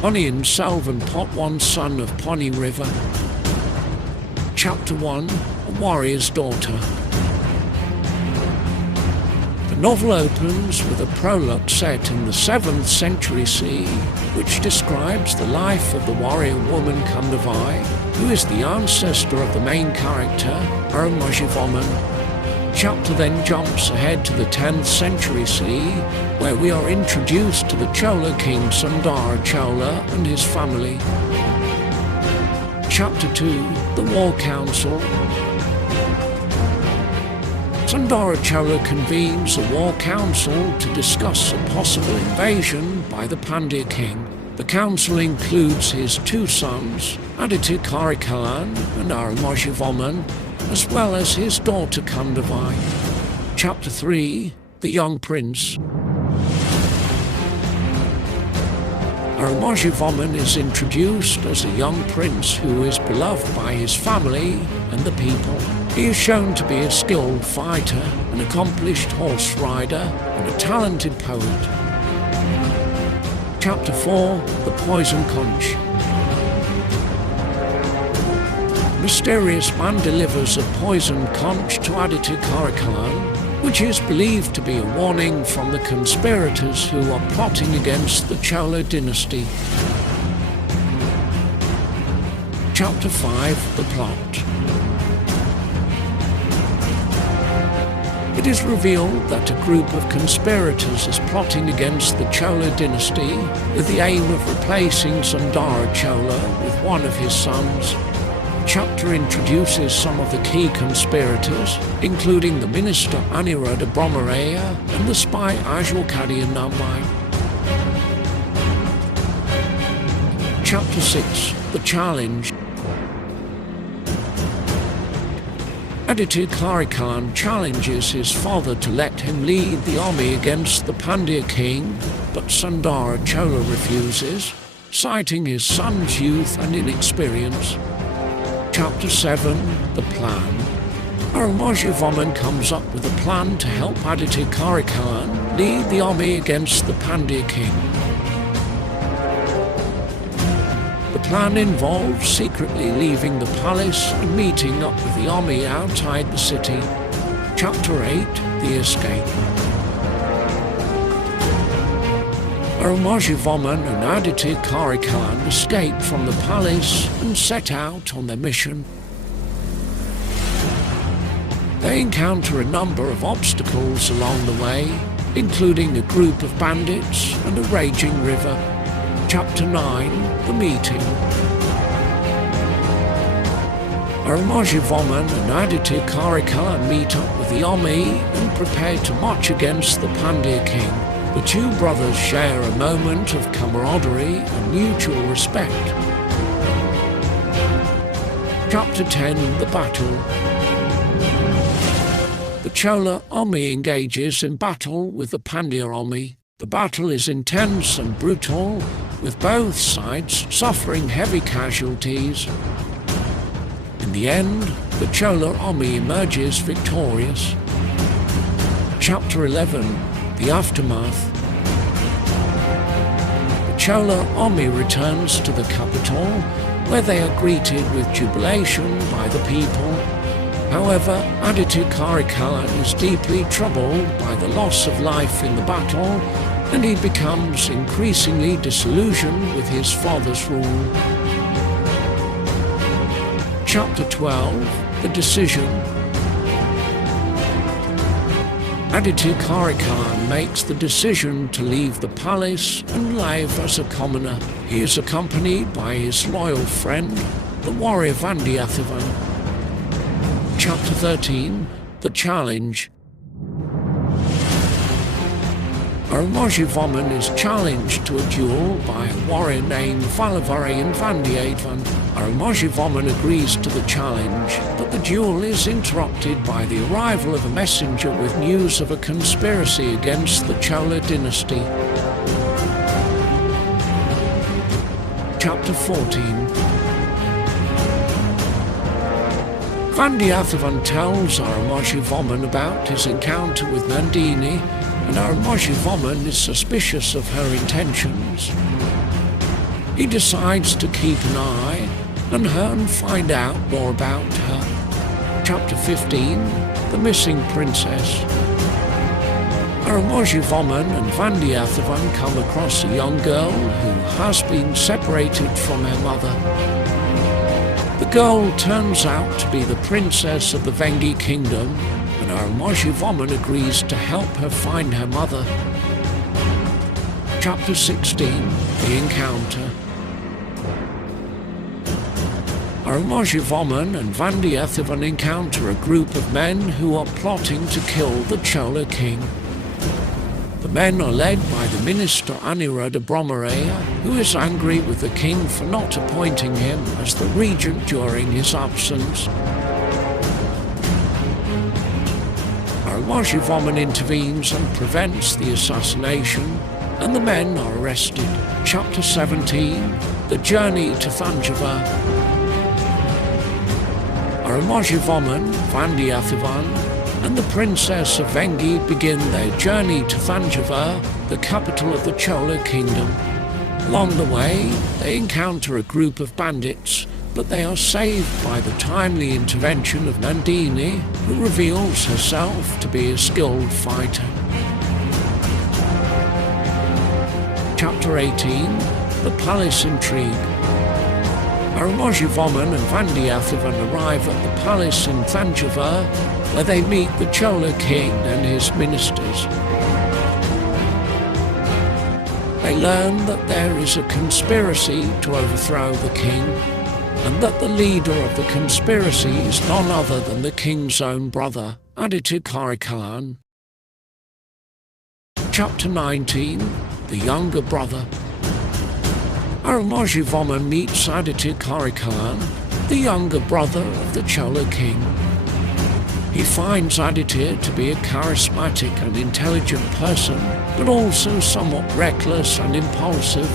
Ponniyin Selvan Pot son of Ponniyin River. Chapter 1. A Warrior's Daughter. The novel opens with a prologue set in the 7th century CE, which describes the life of the warrior woman Kundavai, who is the ancestor of the main character, Ponniyin. Chapter then jumps ahead to the 10th century CE, where we are introduced to the Chola king Sundara Chola and his family. Chapter 2. The War Council. Sundara Chola convenes a war council to discuss a possible invasion by the Pandya king. The council includes his 2 sons, Aditya Karikalan and Ponniyin, as well as his daughter Kundavai. Chapter 3. The Young Prince. Ponniyin is introduced as a young prince who is beloved by his family and the people. He is shown to be a skilled fighter, an accomplished horse rider, and a talented poet. Chapter 4. The Poison Conch. A mysterious man delivers a poisoned conch to Aditya Karikalan, which is believed to be a warning from the conspirators who are plotting against the Chola dynasty. Chapter 5. The Plot. It is revealed that a group of conspirators is plotting against the Chola dynasty with the aim of replacing Sundara Chola with one of his sons. The chapter introduces some of the key conspirators, including the minister Aniruddha Brahmaraya and the spy Ajwakadiya Nambai. Chapter 6. The Challenge. Aditya Karikalan challenges his father to let him lead the army against the Pandya king, but Sundara Chola refuses, citing his son's youth and inexperience. Chapter 7. The Plan. Ponniyin comes up with a plan to help Aditya Karikalan lead the army against the Pandya king. The plan involves secretly leaving the palace and meeting up with the army outside the city. Chapter 8. The Escape. Ponniyin and Aditya Karikalan escape from the palace and set out on their mission. They encounter a number of obstacles along the way, including a group of bandits and a raging river. Chapter 9. The Meeting. Ponniyin and Aditya Karikalan meet up with the army and prepare to march against the Pandya king. The 2 brothers share a moment of camaraderie and mutual respect. Chapter 10. The Battle. The Chola army engages in battle with the Pandya army. The battle is intense and brutal, with both sides suffering heavy casualties. In the end, the Chola army emerges victorious. Chapter 11. The Aftermath. The Chola army returns to the capital, where they are greeted with jubilation by the people. However, Aditya Karikalan is deeply troubled by the loss of life in the battle, and he becomes increasingly disillusioned with his father's rule. Chapter 12. The Decision. Aditya Karikalan makes the decision to leave the palace and live as a commoner. He is accompanied by his loyal friend, the warrior Vandiyathevan. Chapter 13. The Challenge. Ponniyin is challenged to a duel by a warrior named Valavarayan Vandiyathevan. Ponniyin agrees to the challenge, but the duel is interrupted by the arrival of a messenger with news of a conspiracy against the Chola dynasty. Chapter 14. Vandiyathevan tells Ponniyin about his encounter with Nandini, and Ponniyin is suspicious of her intentions. He decides to keep an eye on her and find out more about her. Chapter 15, The Missing Princess. Aramojavoman and Vandiyathevan come across a young girl who has been separated from her mother. The girl turns out to be the princess of the Vengi kingdom, and Aramojavoman agrees to help her find her mother. Chapter 16, The Encounter. Aramojavoman and Vandiyathevan encounter a group of men who are plotting to kill the Chola king. The men are led by the minister Aniruddha Brahmareya, who is angry with the king for not appointing him as the regent during his absence. Aramojavoman intervenes and prevents the assassination, and the men are arrested. Chapter 17, The Journey to Thanjavur. Aramojavoman, Vandiyathevan, and the Princess of Vengi begin their journey to Thanjavur, the capital of the Chola kingdom. Along the way, they encounter a group of bandits, but they are saved by the timely intervention of Nandini, who reveals herself to be a skilled fighter. Chapter 18, The Palace Intrigue. Aramojavoman and Vandiyathevan arrive at the palace in Thanjavur, where they meet the Chola king and his ministers. They learn that there is a conspiracy to overthrow the king, and that the leader of the conspiracy is none other than the king's own brother, Aditya Khan. Chapter 19, The Younger Brother. Aramojavoman meets Aditya Khan, the younger brother of the Chola king. He finds Aditya to be a charismatic and intelligent person, but also somewhat reckless and impulsive.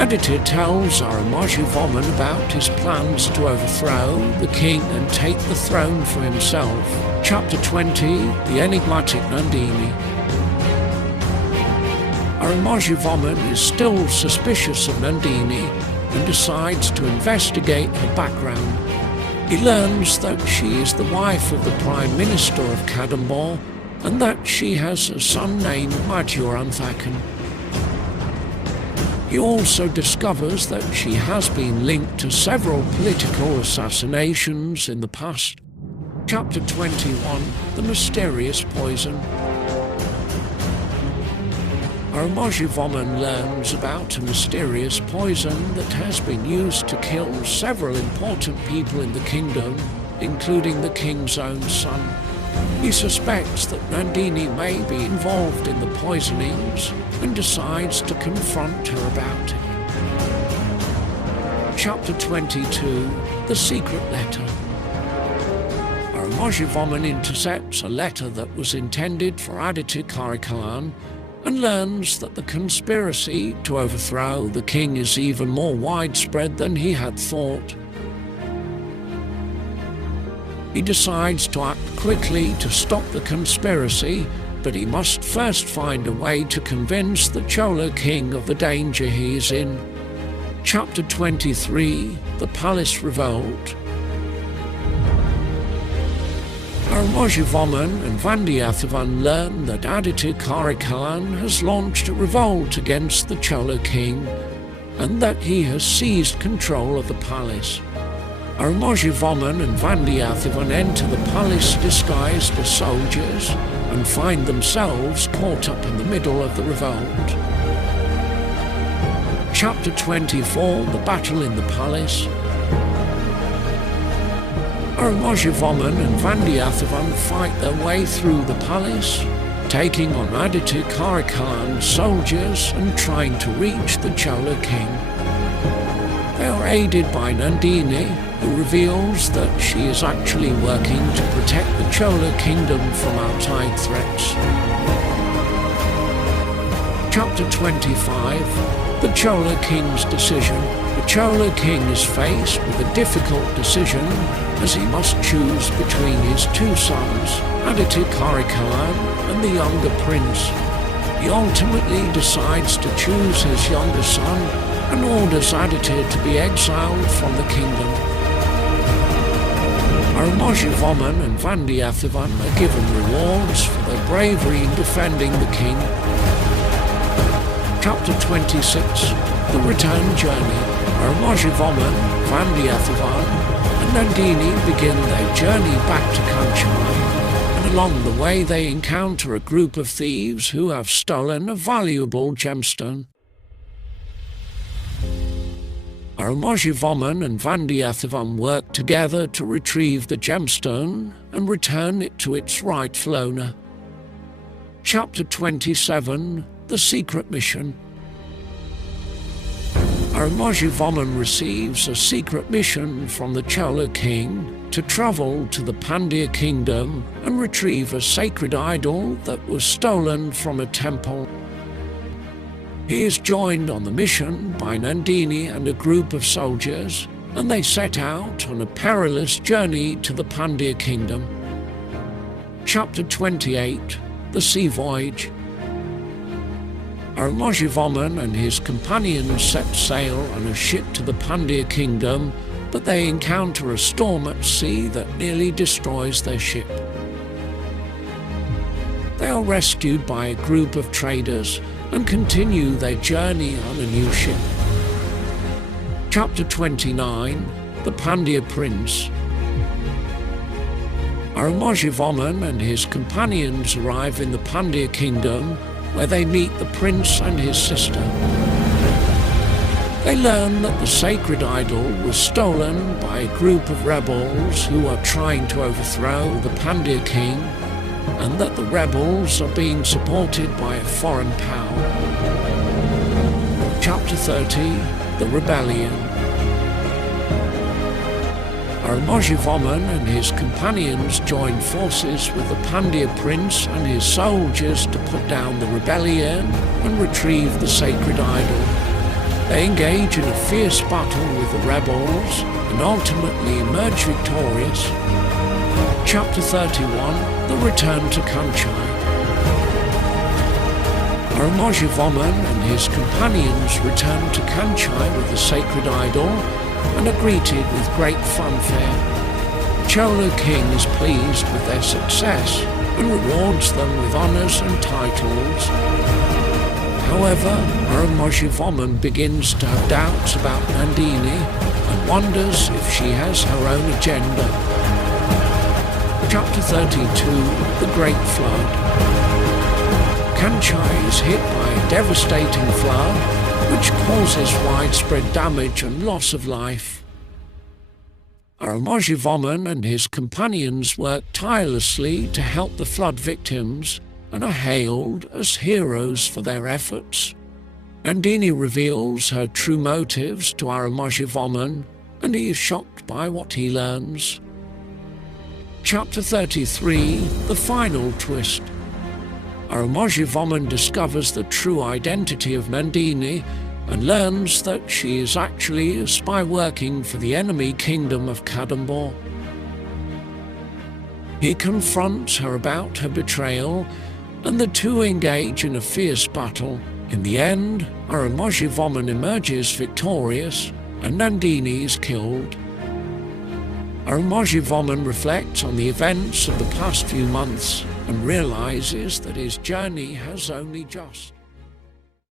Aditya tells Aramojavoman about his plans to overthrow the king and take the throne for himself. Chapter 20, The Enigmatic Nandini. Aramojavoman is still suspicious of Nandini and decides to investigate her background. He learns that she is the wife of the Prime Minister of Kadambur and that she has a son named Madhuranthakan. He also discovers that she has been linked to several political assassinations in the past. Chapter 21, The Mysterious Poison. Aramojavoman learns about a mysterious poison that has been used to kill several important people in the kingdom, including the king's own son. He suspects that Nandini may be involved in the poisonings and decides to confront her about it. Chapter 22, The Secret Letter. Aramojavoman intercepts a letter that was intended for Aditya Khan and learns that the conspiracy to overthrow the king is even more widespread than he had thought. He decides to act quickly to stop the conspiracy, but he must first find a way to convince the Chola king of the danger he is in. Chapter 23, The Palace Revolt. Aramojavoman and Vandiyathevan learn that Aditya Khan has launched a revolt against the Chola king and that he has seized control of the palace. Aramojavoman and Vandiyathevan enter the palace disguised as soldiers and find themselves caught up in the middle of the revolt. Chapter 24, The Battle in the Palace. Aramojavoman and Vandiyathevan fight their way through the palace, taking on Aditya Khan's soldiers and trying to reach the Chola king. They are aided by Nandini, who reveals that she is actually working to protect the Chola kingdom from outside threats. Chapter 25, The Chola King's Decision. The Chola king is faced with a difficult decision as he must choose between his two sons, Aditya Khan and the younger prince. He ultimately decides to choose his younger son and orders Aditya to be exiled from the kingdom. Armojavoman and Vandiyathevan are given rewards for their bravery in defending the king. Chapter 26. The Return Journey. Armojavoman, Vandiyathevan and Nandini begin their journey back to Kanchai, and along the way they encounter a group of thieves who have stolen a valuable gemstone. Armojavoman and Vandiyathevan work together to retrieve the gemstone and return it to its rightful owner. Chapter 27. The Secret Mission. Armojavoman receives a secret mission from the Chola king to travel to the Pandya kingdom and retrieve a sacred idol that was stolen from a temple. He is joined on the mission by Nandini and a group of soldiers, and they set out on a perilous journey to the Pandya kingdom. Chapter 28. The Sea Voyage. Armojavoman and his companions set sail on a ship to the Pandya kingdom, but they encounter a storm at sea that nearly destroys their ship. They are rescued by a group of traders and continue their journey on a new ship. Chapter 29. The Pandya Prince. Armojavoman and his companions arrive in the Pandya kingdom, where they meet the prince and his sister. They learn that the sacred idol was stolen by a group of rebels who are trying to overthrow the Pandya king, and that the rebels are being supported by a foreign power. Chapter 30. The Rebellion. Armojavoman and his companions join forces with the Pandya prince and his soldiers to put down the rebellion and retrieve the sacred idol. They engage in a fierce battle with the rebels and ultimately emerge victorious. Chapter 31. The Return to Kanchai. Armojavoman and his companions return to Kanchai with the sacred idol and are greeted with great fanfare. The Chola king is pleased with their success and rewards them with honours and titles. However, Armojavoman begins to have doubts about Nandini and wonders if she has her own agenda. Chapter 32. The Great Flood. Kanchai is hit by a devastating flood which causes widespread damage and loss of life. Armojavoman and his companions work tirelessly to help the flood victims and are hailed as heroes for their efforts. Nandini reveals her true motives to Armojavoman, and he is shocked by what he learns. Chapter 33. The Final Twist. Armojavoman discovers the true identity of Nandini and learns that she is actually a spy working for the enemy kingdom of Kadambur. He confronts her about her betrayal, and the two engage in a fierce battle. In the end, Armojavoman emerges victorious, and Nandini is killed. Armojavoman reflects on the events of the past few months and realizes that his journey has only just